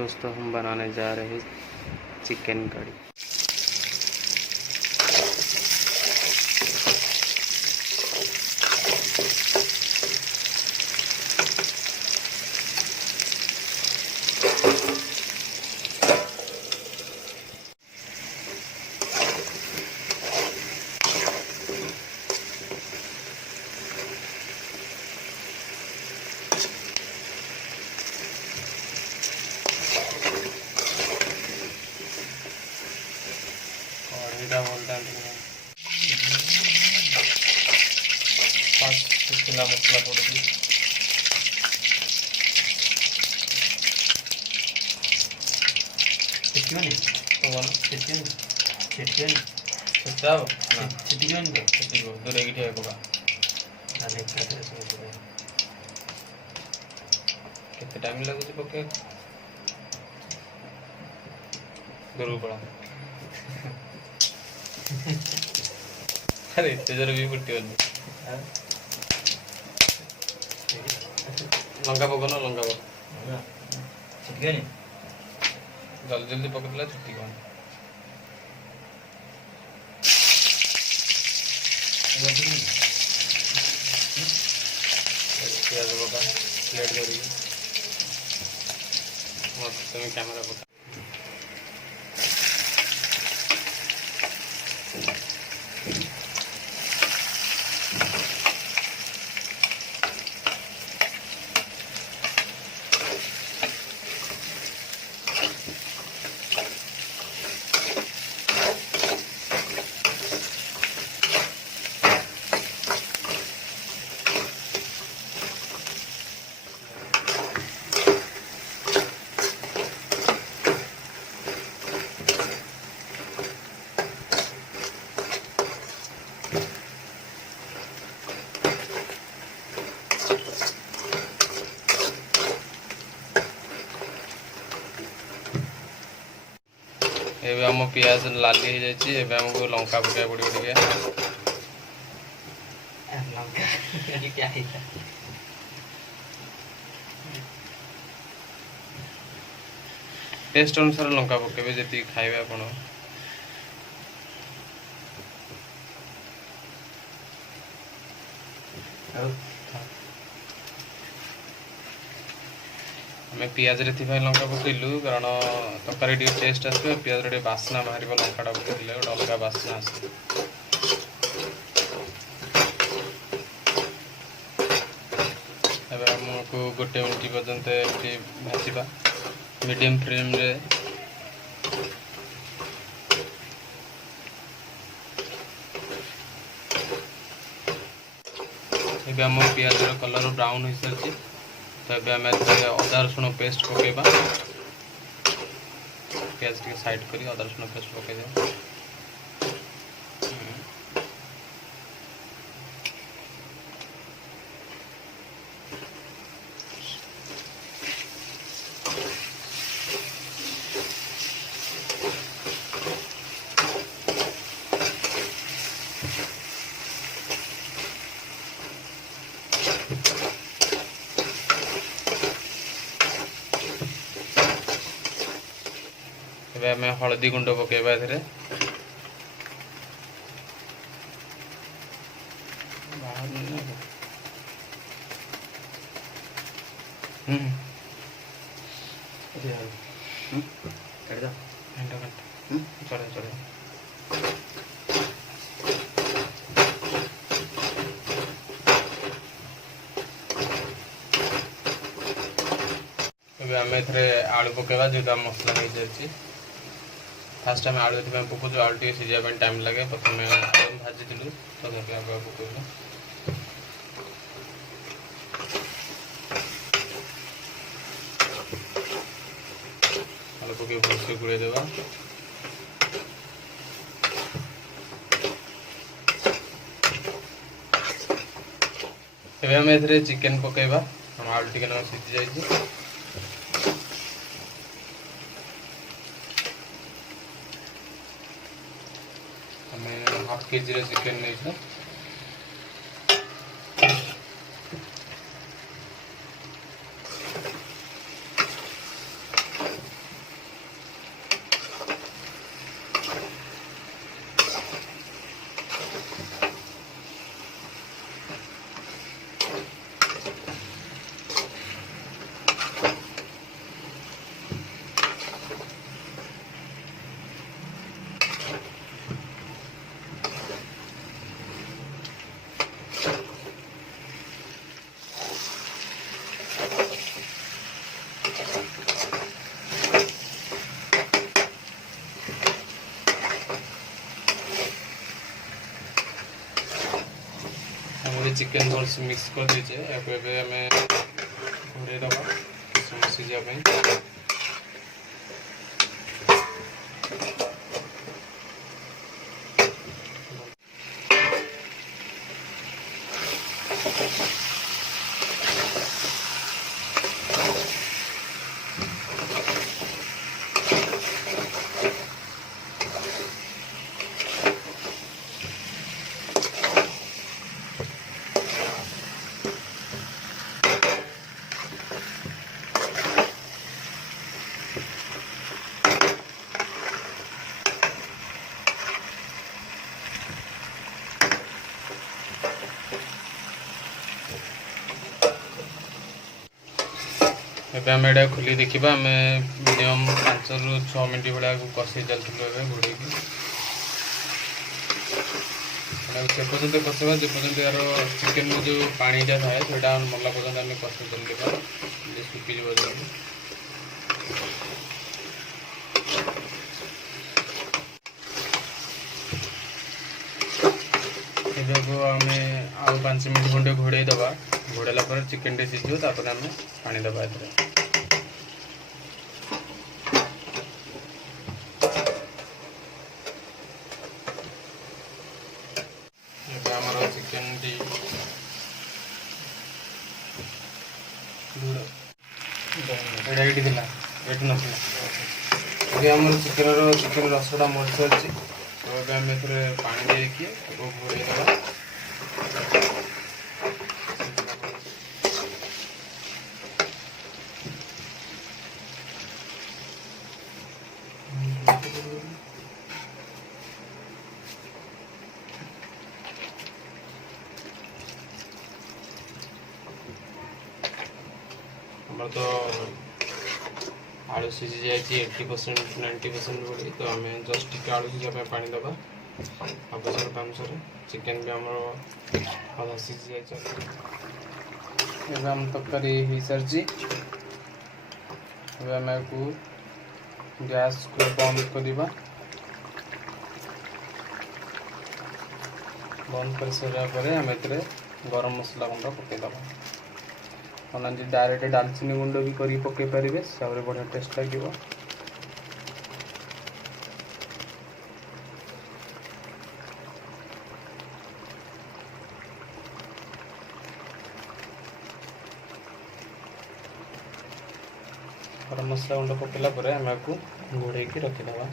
दोस्तों हम बनाने जा रहे हैं चिकन कड़ी। शुखला मसला पड़ुଛି छिटियोनी तो बोलो छिटियोनी छिटियोनी छिटाओ ना छिटियोनी तो छिटियो दूर की ठेको बा अनेक तरह से पूरा कितना टाइम लगुଛି पके दूर पड़ा अरे तेजर भी फुटियोनी लंका पकड़ लंका छिटके नहीं जल्दी जल्दी पकड़ छुट्टी कौन प्याज पका प्लेट करी तुम्हें कैमरा पका एबे हम प्याज लाली हो जाइए एबे हमको लंका पकाया पड़ो टे टेस्ट अनुसार लंका पकेबे जी खाइबे आपण आम पिज लंका पकईलु कारण तरकारी टे टेस्ट आस पिज टे बास्ना बाहर लंका पकईले गोटे अलग बास्ना आस आमको गोटे मिनट पर्यंत भाजवा मीडियम फ्लेम रे एबे आम पिज कलर ब्राउन हो सारी तो ये आम अदा रसुण पेस्ट पकेबा प्याज टे साइड करी अदा रसुण पेस्ट पकईदे आम हलदी गुंड पकेबा ए चढ़े चढ़े आम आलू पकेबा जो मसला नहीं जाए फास्ट आम आलू ये पकाऊ आलू टे सीझा टाइम लगे प्रथम भाजी तो पकड़ आलू पकड़ भलसे गुड़े देवा एबे आम ए चिकेन पकेबा आलू टे सीझी जाइए हाफ केजी रे चिकेन नहीं ଏବେ ଚିକେନ୍ ଭଲସେ ମିକ୍ସ କରିଦେଇଛେ ୟାକୁ ଏବେ ଆମେ ଘୋଡ଼େଇ ଦେବା କିଛି ସମୟ ସିଝିବା ପାଇଁ। ଏବେ ଆମେ ଏଇଟା ଖୋଲି ଦେଖିବା। ଆମେ ମିନିମମ୍ 5 ରୁ 6 ମିନିଟ୍ ଭଳିଆ କଷେଇ ଚାଲିଥିଲୁ ଏବେ ଘୋଡ଼େଇକି। ସେ ପର୍ଯ୍ୟନ୍ତ କଷିବା ଯେ ପର୍ଯ୍ୟନ୍ତ ୟାର ଚିକେନ୍ର ଯେଉଁ ପାଣିଟା ଥାଏ ସେଇଟା ମଲା ପର୍ଯ୍ୟନ୍ତ ଆମେ କଷେଇ ଚାଲିବା, ଯେ ଶୁଖିଯିବ ଯେମିତି। ଏଯାକୁ ଆମେ ଆଉ 5 ମିନିଟ୍ ଖଣ୍ଡେ ଘୋଡ଼େଇ ଦେବା। ଘୋଡ଼େଇଲା ପରେ ଚିକେନ୍ଟି ସିଝିବ, ତାପରେ ଆମେ ପାଣି ଦେବା ଏଥିରେ। ଏବେ ଆମର ଚିକେନ୍ଟି ଏଇଟା ଏଇଠି ଥିଲା, ଏଇଠି ନଥିଲା। ଏବେ ଆମର ଚିକେନ୍ ରସଟା ମରିସାରିଛି। ତ ଏବେ ଆମେ ଏଥିରେ ପାଣି ଦେଇକି ତାକୁ ଘୋଡ଼େଇ ଦେବା। ଆମର ତ आलू सीझी जाए 80% 90% भली। तो आम जस्ट टी आलू सीझा पानी दबा आवश्यकता अनुसार। चिकेन भी आम आधा सीझी जाए। आम तरकारी हो सारी। आम को गैस को बंद करवा। बंद कर सारा पर आम गरम मसला गुंड पकईदबा। जी डायरेक्ट डालचीनी गुंड भी करी पकई पारे, से बढ़िया टेस्ट लगे। गरम मसला गुंड पकड़ा आम को घोड़े रखीदबा।